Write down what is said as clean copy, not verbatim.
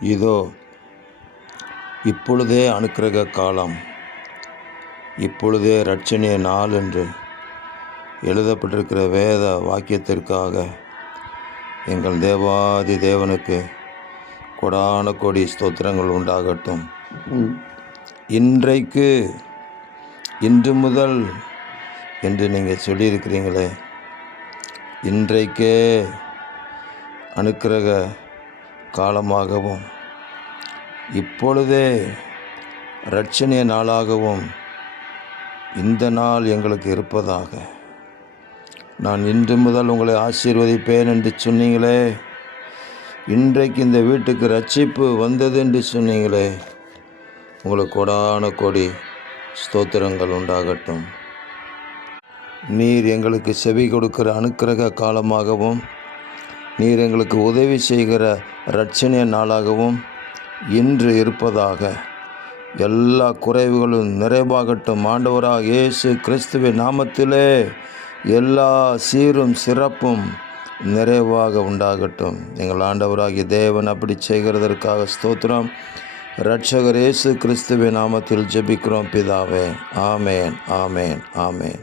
இதோ இப்பொழுதே அனுக்கிரக காலம், இப்பொழுதே இரட்சணிய நாள் என்று எழுதப்பட்டிருக்கிற வேத வாக்கியத்திற்காக எங்கள் தேவாதி தேவனுக்கு கொடான கோடி ஸ்தோத்திரங்கள் உண்டாகட்டும். இன்றைக்கு, இன்று முதல் என்று நீங்கள் சொல்லியிருக்கிறீங்களே, இன்றைக்கே அனுக்கிரக காலமாகவும் இப்பொழுதே இரட்சணிய நாளாகவும் இந்த நாள் எங்களுக்கு இருப்பதாக. நான் இன்று முதல் உங்களை ஆசீர்வதிப்பேன் என்று சொன்னீங்களே, இன்றைக்கு இந்த வீட்டுக்கு ரட்சிப்பு வந்தது என்று சொன்னீங்களே, உங்களுக்கு கொடான கோடி ஸ்தோத்திரங்கள் உண்டாகட்டும். நீர் எங்களுக்கு செவி கொடுக்கிற அனுக்கிரக காலமாகவும், நீர் எங்களுக்கு உதவி செய்கிற இரட்சணிய நாளாகவும் இன்று இருப்பதாக. எல்லா குறைவுகளும் நிறைவாகட்டும். ஆண்டவராக இயேசு கிறிஸ்துவின் நாமத்திலே எல்லா சீரும் சிறப்பும் நிறைவாக உண்டாகட்டும். எங்கள் ஆண்டவராகிய தேவன் அப்படி செய்கிறதற்காக ஸ்தோத்திரம். இரட்சகர் இயேசு கிறிஸ்துவின் நாமத்தில் ஜெபிக்கிறோம் பிதாவே. ஆமேன், ஆமேன், ஆமேன்.